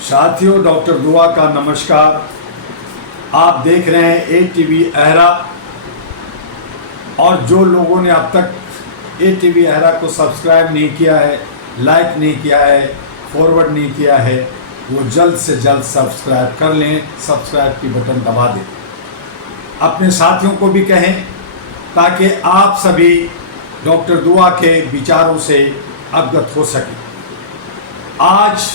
साथियों, डॉक्टर दुआ का नमस्कार। आप देख रहे हैं ATV अहरा। और जो लोगों ने अब तक ATV अहरा को सब्सक्राइब नहीं किया है, लाइक नहीं किया है, फॉरवर्ड नहीं किया है, वो जल्द से जल्द सब्सक्राइब कर लें। सब्सक्राइब की बटन दबा दें। अपने साथियों को भी कहें ताकि आप सभी डॉक्टर दुआ के विचारों से अवगत हो सकें। आज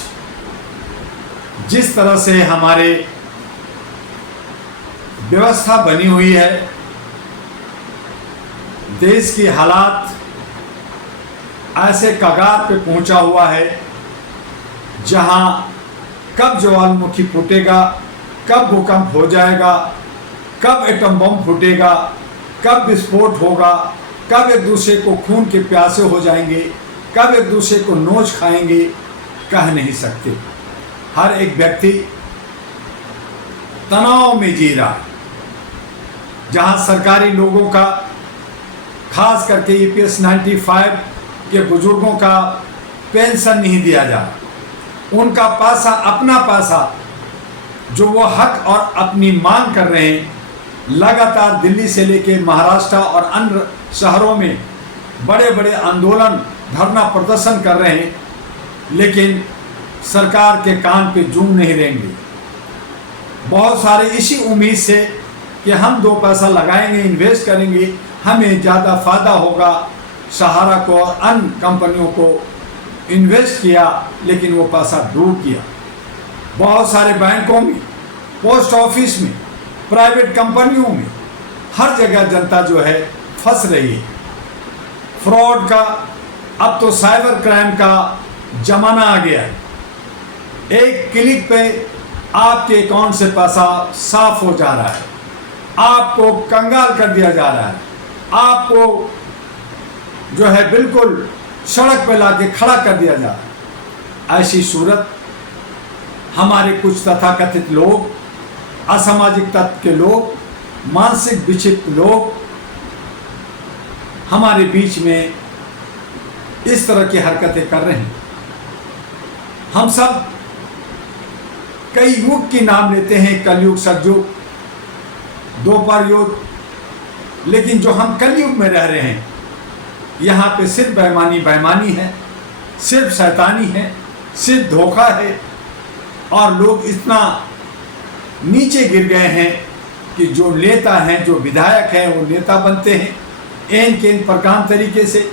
जिस तरह से हमारे व्यवस्था बनी हुई है, देश की हालात ऐसे कगार पे पहुंचा हुआ है जहां कब ज्वालामुखी फूटेगा, कब भूकंप हो जाएगा, कब एटम बम फूटेगा, कब विस्फोट होगा, कब एक दूसरे को खून के प्यासे हो जाएंगे, कब एक दूसरे को नोच खाएंगे, कह नहीं सकते। हर एक व्यक्ति तनाव में जी रहा है। जहां सरकारी लोगों का, खास करके EPS 95 के बुजुर्गों का पेंशन नहीं दिया जा रहा, उनका पैसा, अपना पैसा जो वो हक और अपनी मांग कर रहे हैं, लगातार दिल्ली से लेकर महाराष्ट्र और अन्य शहरों में बड़े बड़े आंदोलन, धरना प्रदर्शन कर रहे हैं, लेकिन सरकार के कान पे जूं नहीं रहेंगे। बहुत सारे इसी उम्मीद से कि हम 2 पैसा लगाएंगे, इन्वेस्ट करेंगे, हमें ज़्यादा फायदा होगा। सहारा को और अन्य कंपनियों को इन्वेस्ट किया, लेकिन वो पैसा डूब गया। बहुत सारे बैंकों में, पोस्ट ऑफिस में, प्राइवेट कंपनियों में, हर जगह जनता जो है फंस रही है। फ्रॉड का, अब तो साइबर क्राइम का जमाना आ गया है। एक क्लिक पे आपके अकाउंट से पैसा साफ हो जा रहा है, आपको कंगाल कर दिया जा रहा है, आपको जो है बिल्कुल सड़क पे लाके खड़ा कर दिया जा रहा है। ऐसी सूरत हमारे कुछ तथाकथित लोग, असामाजिक तत्व के लोग, मानसिक विक्षिप्त लोग हमारे बीच में इस तरह की हरकतें कर रहे हैं। हम सब कई युग की नाम लेते हैं, कलयुग, सतयुग, द्वापर युग, लेकिन जो हम कलयुग में रह रहे हैं, यहाँ पे सिर्फ बेईमानी है, सिर्फ शैतानी है, सिर्फ धोखा है। और लोग इतना नीचे गिर गए हैं कि जो नेता हैं, जो विधायक हैं, वो नेता बनते हैं एन के इन प्रकार तरीके से।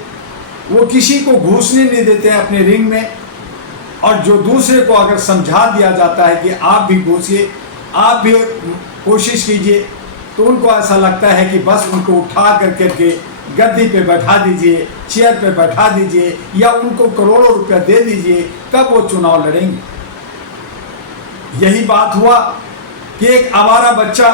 वो किसी को घुसने नहीं देते हैं अपने रिंग में, और जो दूसरे को अगर समझा दिया जाता है कि आप भी घुसिए, आप भी कोशिश कीजिए, तो उनको ऐसा लगता है कि बस उनको उठा करके गद्दी पे बैठा दीजिए, चेयर पे बैठा दीजिए, या उनको करोड़ों रुपया दे दीजिए, तब वो चुनाव लड़ेंगे। यही बात हुआ कि एक आवारा बच्चा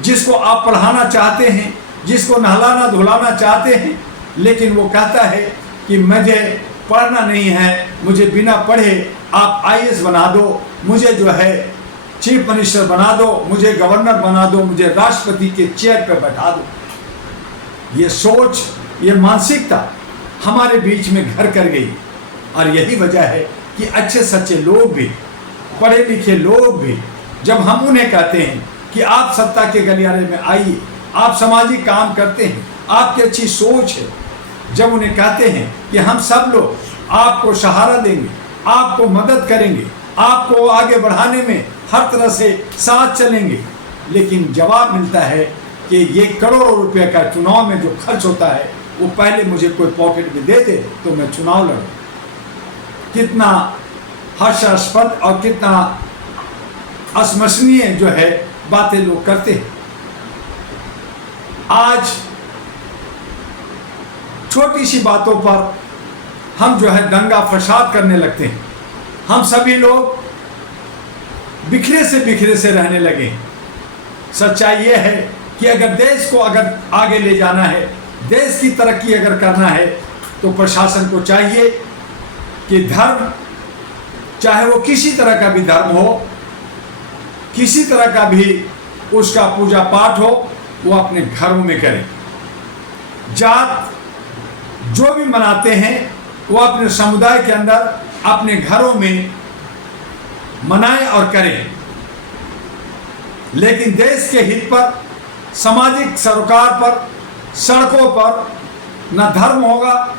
जिसको आप पढ़ाना चाहते हैं, जिसको नहलाना धुलाना चाहते हैं, लेकिन वो कहता है कि मुझे पढ़ना नहीं है, मुझे बिना पढ़े आप IAS बना दो, मुझे जो है चीफ मिनिस्टर बना दो, मुझे गवर्नर बना दो, मुझे राष्ट्रपति के चेयर पर बैठा दो। ये सोच, ये मानसिकता हमारे बीच में घर कर गई। और यही वजह है कि अच्छे सच्चे लोग भी, पढ़े लिखे लोग भी, जब हम उन्हें कहते हैं कि आप सत्ता के गलियारे में आइए, आप सामाजिक काम करते हैं, आपकी अच्छी सोच है, जब उन्हें कहते हैं कि हम सब लोग आपको सहारा देंगे, आपको मदद करेंगे, आपको आगे बढ़ाने में हर तरह से साथ चलेंगे, लेकिन जवाब मिलता है कि ये करोड़ों रुपए का चुनाव में जो खर्च होता है, वो पहले मुझे कोई पॉकेट में दे दे तो मैं चुनाव लड़ूं। कितना हास्यास्पद और कितना अविश्वसनीय जो है बातें लोग करते हैं। आज छोटी सी बातों पर हम जो है दंगा फसाद करने लगते हैं। हम सभी लोग बिखरे से रहने लगे। सच्चाई ये है कि अगर देश को अगर आगे ले जाना है, देश की तरक्की अगर करना है, तो प्रशासन को चाहिए कि धर्म, चाहे वो किसी तरह का भी धर्म हो, किसी तरह का भी उसका पूजा पाठ हो, वो अपने घरों में करें। जात जो भी मनाते हैं वो अपने समुदाय के अंदर, अपने घरों में मनाएं और करें, लेकिन देश के हित पर, सामाजिक सरोकार पर, सड़कों पर न धर्म होगा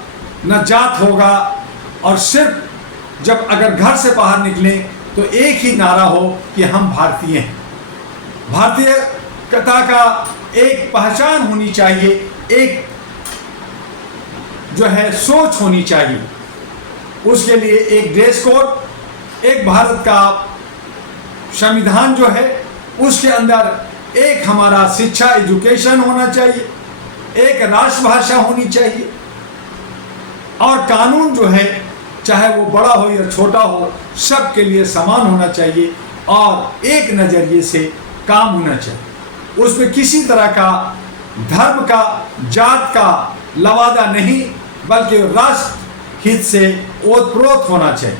न जात होगा, और सिर्फ जब अगर घर से बाहर निकलें तो एक ही नारा हो कि हम भारतीय हैं। भारतीयता का एक पहचान होनी चाहिए, एक जो है सोच होनी चाहिए। उसके लिए एक ड्रेस कोड, एक भारत का संविधान जो है उसके अंदर एक हमारा शिक्षा एजुकेशन होना चाहिए, एक राष्ट्रभाषा होनी चाहिए, और कानून जो है चाहे वो बड़ा हो या छोटा हो सबके लिए समान होना चाहिए और एक नज़रिए से काम होना चाहिए। उसमें किसी तरह का धर्म का, जात का लवादा नहीं, बल्कि राष्ट्र हित से ओतप्रोत होना चाहिए।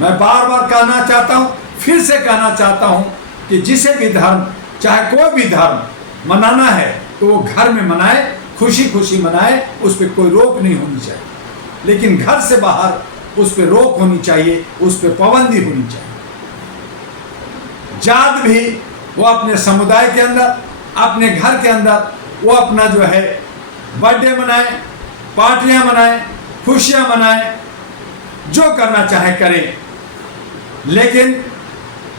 मैं बार बार कहना चाहता हूँ, फिर से कहना चाहता हूँ कि जिसे भी धर्म, चाहे कोई भी धर्म मनाना है तो वो घर में मनाए, खुशी खुशी मनाए, उस पर कोई रोक नहीं होनी चाहिए। लेकिन घर से बाहर उस पर रोक होनी चाहिए, उस पर पाबंदी होनी चाहिए। जात भी वो अपने समुदाय के अंदर, अपने घर के अंदर वो अपना जो है बर्थडे मनाए, पार्टियां मनाए, खुशियां मनाए, जो करना चाहे करें। लेकिन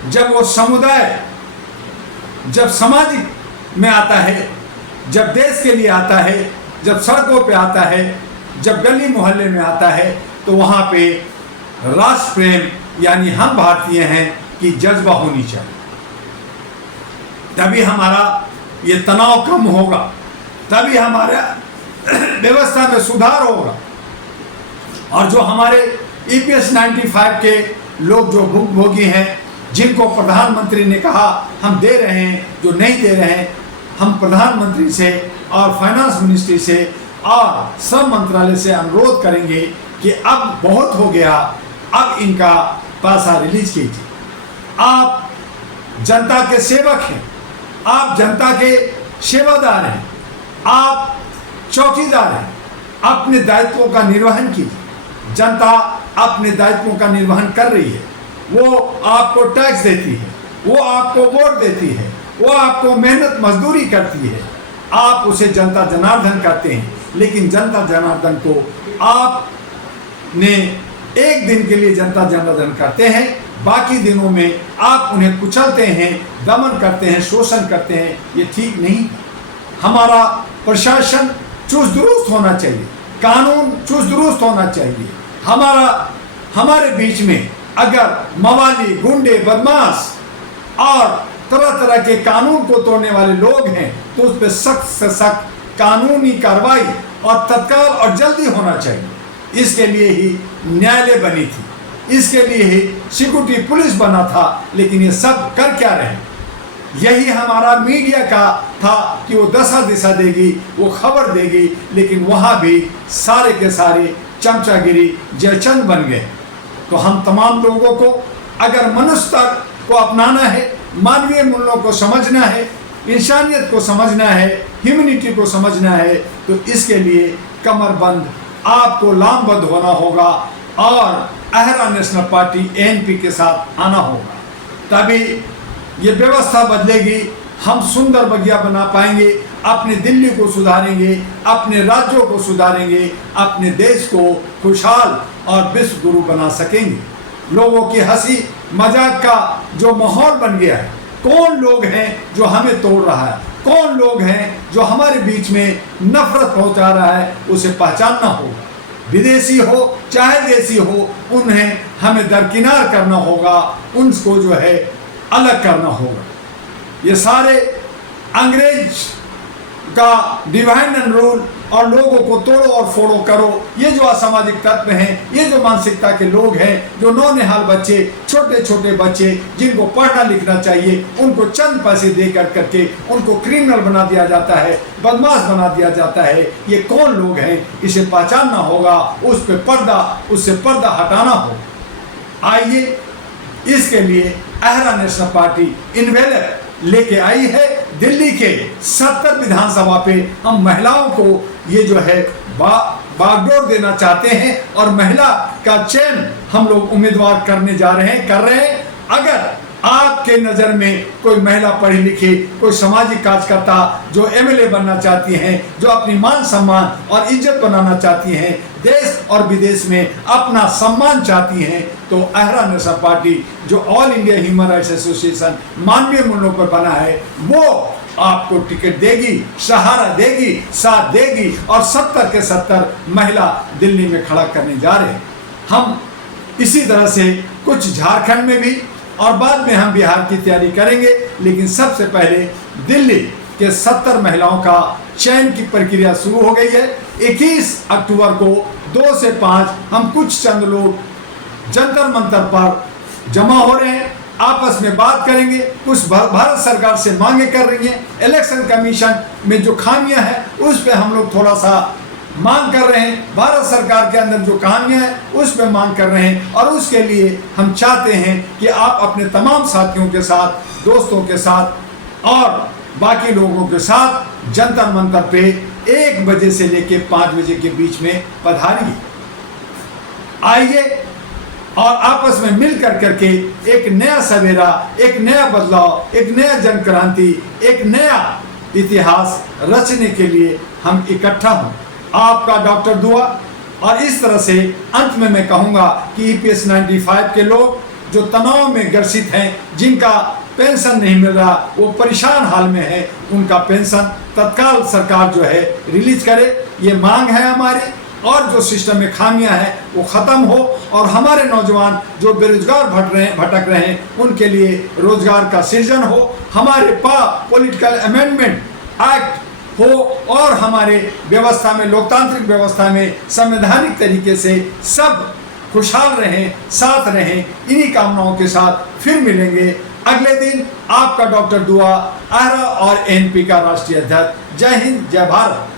जब वो समुदाय, जब सामाजिक में आता है, जब देश के लिए आता है, जब सड़कों पे आता है, जब गली मोहल्ले में आता है, तो वहाँ पे राष्ट्र प्रेम यानी हम भारतीय हैं की जज्बा होनी चाहिए। तभी हमारा ये तनाव कम होगा, तभी हमारा व्यवस्था में सुधार होगा। और जो हमारे EPS 95 के लोग जो भुगभोगी हैं, जिनको प्रधानमंत्री ने कहा हम दे रहे हैं, जो नहीं दे रहे हैं, हम प्रधानमंत्री से और फाइनेंस मिनिस्ट्री से और श्रम मंत्रालय से अनुरोध करेंगे कि अब बहुत हो गया, अब इनका पैसा रिलीज कीजिए। आप जनता के सेवक हैं, आप जनता के सेवादार हैं, आप चौकीदार हैं, अपने दायित्वों का निर्वहन कीजिए। जनता अपने दायित्वों का निर्वहन कर रही है, वो आपको टैक्स देती है, वो आपको वोट देती है, वो आपको मेहनत मजदूरी करती है, आप उसे जनता जनार्दन कहते हैं। लेकिन जनता जनार्दन को आपने एक दिन के लिए जनता जनार्दन करते हैं, बाकी दिनों में आप उन्हें कुचलते हैं, दमन करते हैं, शोषण करते हैं। ये ठीक नहीं। हमारा प्रशासन चुस्त दुरुस्त होना चाहिए, कानून चुस्त दुरुस्त होना चाहिए। हमारे बीच में अगर मवाली, गुंडे, बदमाश और तरह तरह के कानून को तोड़ने वाले लोग हैं तो उस पर सख्त से सख्त कानूनी कार्रवाई और तत्काल और जल्दी होना चाहिए। इसके लिए ही न्यायालय बनी थी, इसके लिए ही सिक्योरिटी पुलिस बना था। लेकिन ये सब कर क्या रहे? यही हमारा मीडिया का था कि वो दशा दिशा देगी, वो खबर देगी, लेकिन वहाँ भी सारे के सारे चमचागिरी जयचंद बन गए। तो हम तमाम लोगों को अगर मनुष्यता को अपनाना है, मानवीय मूल्यों को समझना है, इंसानियत को समझना है, ह्यूमैनिटी को समझना है, तो इसके लिए कमरबंद आपको लामबंद होना होगा और अहरा नेशनल पार्टी ANP के साथ आना होगा। तभी ये व्यवस्था बदलेगी, हम सुंदर बगिया बना पाएंगे, अपने दिल्ली को सुधारेंगे, अपने राज्यों को सुधारेंगे, अपने देश को खुशहाल और विश्व गुरु बना सकेंगे। लोगों की हंसी मजाक का जो माहौल बन गया है, कौन लोग हैं जो हमें तोड़ रहा है, कौन लोग हैं जो हमारे बीच में नफरत पहुंचा रहा है, उसे पहचानना होगा। विदेशी हो चाहे देशी हो, उन्हें हमें दरकिनार करना होगा, उनको जो है अलग करना होगा। ये सारे अंग्रेज का डिवाइड एंड रूल और लोगों को तोड़ो और फोड़ो करो, ये जो असामाजिक तत्व हैं, ये जो मानसिकता के लोग हैं, जो नौनिहाल बच्चे, छोटे छोटे बच्चे जिनको पढ़ना लिखना चाहिए, उनको चंद पैसे दे करके उनको क्रिमिनल बना दिया जाता है, बदमाश बना दिया जाता है। ये कौन लोग हैं, इसे पहचानना होगा, उससे पर्दा हटाना होगा। आइए, इसके लिए अहरा नेशनल पार्टी इन्वेलर लेके आई है। दिल्ली के 70 विधानसभा पे हम महिलाओं को ये जो है बागडोर देना चाहते हैं और महिला का चयन हम लोग उम्मीदवार करने जा रहे हैं, कर रहे हैं। अगर आपके नज़र में कोई महिला पढ़ी लिखी, कोई सामाजिक कार्यकर्ता जो एमएलए बनना चाहती हैं, जो अपनी मान सम्मान और इज्जत बनाना चाहती हैं, देश और विदेश में अपना सम्मान चाहती हैं, तो अहरा नेशनल पार्टी जो all India human rights association मानवीय मूल्यों पर बना है, वो आपको टिकट देगी, सहारा देगी, साथ देगी और 70 के 70 महिला दिल्ली में खड़ा करने जा रहे हैं। हम इसी तरह से कुछ झारखंड में भी और बाद में हम बिहार की तैयारी करेंगे, लेकिन सबसे पहले दिल्ली के 70 महिलाओं का चयन की प्रक्रिया शुरू हो गई है। 21 अक्टूबर को 2 से 5 हम कुछ चंद लोग जंतर मंतर पर जमा हो रहे हैं, आपस में बात करेंगे, कुछ भारत सरकार से मांगे कर रही हैं, इलेक्शन कमीशन में जो खामियां हैं उस पर हम लोग थोड़ा सा मांग कर रहे हैं, भारत सरकार के अंदर जो कहानियां हैं उस पर मांग कर रहे हैं, और उसके लिए हम चाहते हैं कि आप अपने तमाम साथियों के साथ, दोस्तों के साथ और बाकी लोगों के साथ जंतर मंतर पे 1 बजे से लेके 5 बजे के बीच में पधारिए, आइए और आपस में मिल कर करके एक नया सवेरा, एक नया बदलाव, एक नया जन क्रांति, एक नया इतिहास रचने के लिए हम इकट्ठा हों। आपका डॉक्टर दुआ। और इस तरह से अंत में मैं कहूँगा कि EPS 95 के लोग जो तनाव में ग्रसित हैं, जिनका पेंशन नहीं मिल रहा, वो परेशान हाल में है, उनका पेंशन तत्काल सरकार जो है रिलीज करे, ये मांग है हमारी। और जो सिस्टम में खामियां हैं वो ख़त्म हो, और हमारे नौजवान जो बेरोजगार भटक रहे हैं उनके लिए रोजगार का सृजन हो, हमारे पॉलिटिकल अमेंडमेंट एक्ट हो, और हमारे व्यवस्था में, लोकतांत्रिक व्यवस्था में संवैधानिक तरीके से सब खुशहाल रहें, साथ रहें। इन्हीं कामनाओं के साथ फिर मिलेंगे अगले दिन। आपका डॉक्टर दुआ, अहरा और ANP का राष्ट्रीय अध्यक्ष। जय हिंद, जय भारत।